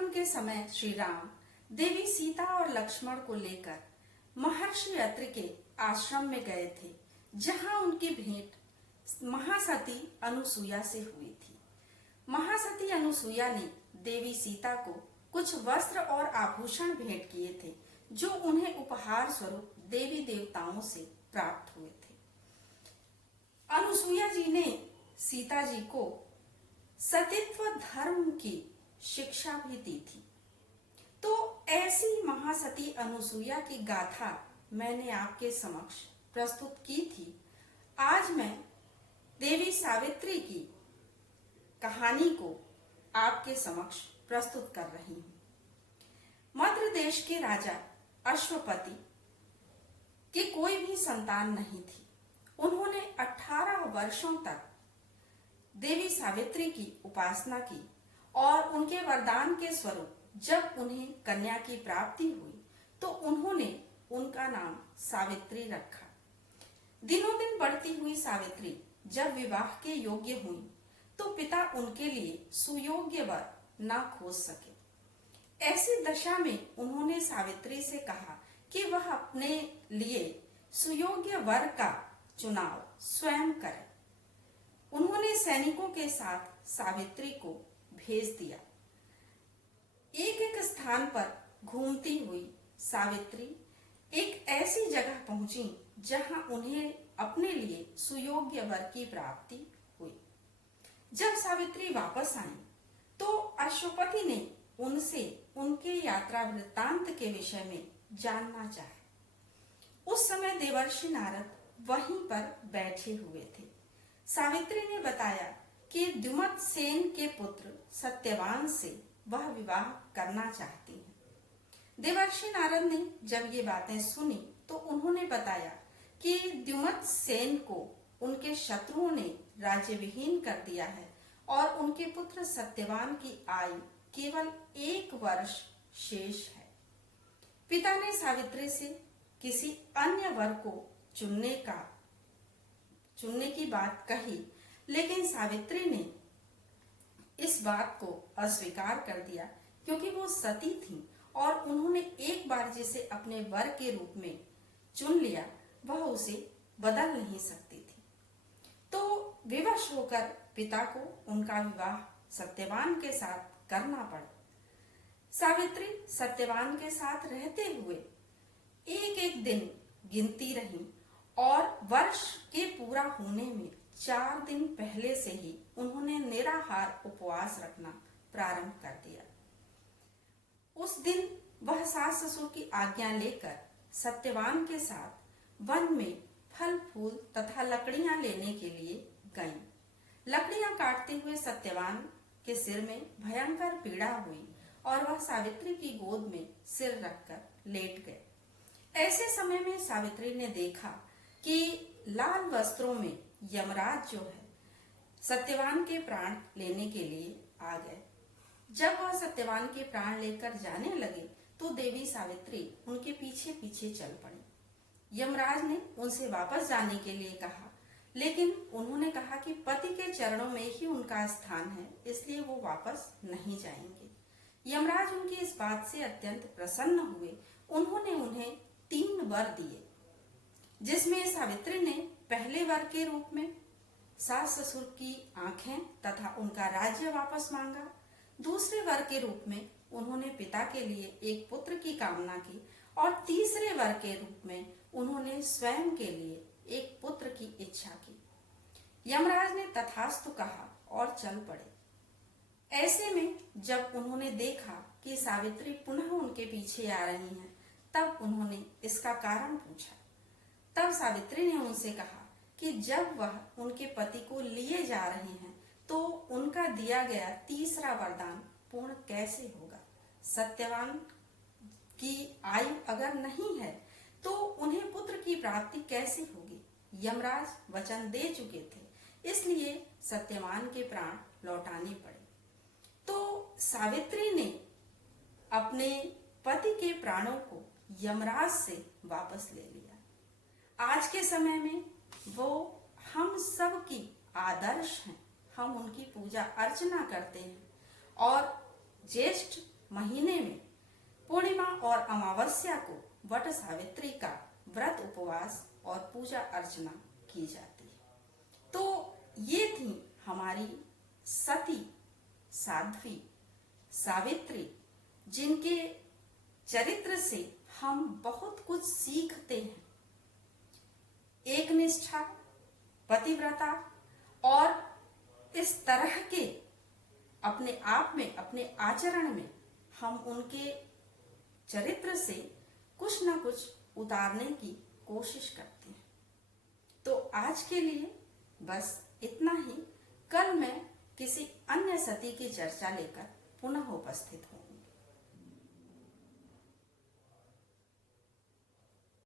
वर्तमान के समय श्री राम देवी सीता और लक्ष्मण को लेकर महर्षि अत्रि के आश्रम में गए थे, जहां उनकी भेंट महासती अनुसुईया से हुई थी। महासती अनुसुईया ने देवी सीता को कुछ वस्त्र और आभूषण भेंट किए थे, जो उन्हें उपहार स्वरूप देवी देवताओं से प्राप्त हुए थे। अनुसुईया जी ने सीता जी को सतीत्व धर्म की शिक्षा भी दी थी। तो ऐसी महासती अनुसुईया की गाथा मैंने आपके समक्ष प्रस्तुत की थी। आज मैं देवी सावित्री की कहानी को आपके समक्ष प्रस्तुत कर रही हूँ। मद्र देश के राजा अश्वपति की कोई भी संतान नहीं थी। उन्होंने 18 वर्षों तक देवी सावित्री की उपासना की और उनके वरदान के स्वरूप जब उन्हें कन्या की प्राप्ति हुई तो उन्होंने उनका नाम सावित्री रखा। दिनों दिन बढ़ती हुई सावित्री जब विवाह के योग्य हुई तो पिता उनके लिए सुयोग्य वर न खोज सके। ऐसी दशा में उन्होंने सावित्री से कहा कि वह अपने लिए सुयोग्य वर का चुनाव स्वयं करे। उन्होंने सैनिकों के साथ सावित्री को भेज दिया। एक एक स्थान पर घूमती हुई सावित्री एक ऐसी जगह पहुंची जहां उन्हें अपने लिए सुयोग्य वर की प्राप्ति हुई। जब सावित्री वापस आई तो अश्वपति ने उनसे उनके यात्रा वृत्तांत के विषय में जानना चाहा। उस समय देवर्षि नारद वहीं पर बैठे हुए थे। सावित्री ने बताया कि द्युमत सेन के पुत्र सत्यवान से वह विवाह करना चाहती है। देवर्षि नारद ने जब ये बातें सुनी तो उन्होंने बताया कि द्युमत सेन को उनके शत्रुओं ने राज्य विहीन कर दिया है और उनके पुत्र सत्यवान की आयु केवल 1 वर्ष शेष है। पिता ने सावित्री से किसी अन्य वर को चुनने की बात कही, लेकिन सावित्री ने इस बात को अस्वीकार कर दिया क्योंकि वो सती थी और उन्होंने एक बार जिसे अपने वर के रूप में चुन लिया वह उसे बदल नहीं सकती थी। तो विवश होकर पिता को उनका विवाह सत्यवान के साथ करना पड़ा। सावित्री सत्यवान के साथ रहते हुए एक एक दिन गिनती रही और वर्ष के पूरा होने में 4 दिन पहले से ही उन्होंने निराहार उपवास रखना प्रारंभ कर दिया। उस दिन वह सास ससुर की आज्ञा लेकर सत्यवान के साथ वन में फल फूल तथा लकड़ियां लेने के लिए गईं। लकड़ियां काटते हुए सत्यवान के सिर में भयंकर पीड़ा हुई और वह सावित्री की गोद में सिर रखकर लेट गए। ऐसे समय में सावित्री ने देखा कि लाल वस्त्रों में यमराज जो है सत्यवान के प्राण लेने के लिए आ गए। जब वह सत्यवान के प्राण लेकर जाने लगे तो देवी सावित्री उनके पीछे पीछे चल पड़ी। यमराज ने उनसे वापस जाने के लिए कहा, लेकिन उन्होंने कहा कि पति के चरणों में ही उनका स्थान है, इसलिए वो वापस नहीं जाएंगे। यमराज उनकी इस बात से अत्यंत प्रसन्न हुए। उन्होंने उन्हें 3 वर दिए, जिसमें सावित्री ने पहले वर के रूप में सास ससुर की आंखें तथा उनका राज्य वापस मांगा। दूसरे वर के रूप में उन्होंने पिता के लिए एक पुत्र की कामना की और तीसरे वर के रूप में उन्होंने स्वयं के लिए एक पुत्र की इच्छा की। यमराज ने तथास्तु कहा और चल पड़े। ऐसे में जब उन्होंने देखा कि सावित्री पुनः उनके पीछे आ रही हैं, तब उन्होंने इसका कारण पूछा। तब सावित्री ने उनसे कहा कि जब वह उनके पति को लिए जा रहे हैं तो उनका दिया गया तीसरा वरदान पूर्ण कैसे होगा। सत्यवान की आयु अगर नहीं है तो उन्हें पुत्र की प्राप्ति कैसे होगी। यमराज वचन दे चुके थे, इसलिए सत्यवान के प्राण लौटाने पड़े। तो सावित्री ने अपने पति के प्राणों को यमराज से वापस ले लिया। आज के समय में वो हम सब की आदर्श हैं। हम उनकी पूजा अर्चना करते हैं और ज्येष्ठ महीने में पूर्णिमा और अमावस्या को वट सावित्री का व्रत उपवास और पूजा अर्चना की जाती है। तो ये थी हमारी सती साध्वी सावित्री, जिनके चरित्र से हम बहुत कुछ सीखते हैं। एक निष्ठा, पतिव्रता और इस तरह के अपने आप में, अपने आचरण में हम उनके चरित्र से कुछ ना कुछ उतारने की कोशिश करते हैं। तो आज के लिए बस इतना ही। कल मैं किसी अन्य सती की चर्चा लेकर पुनः उपस्थित हूँ।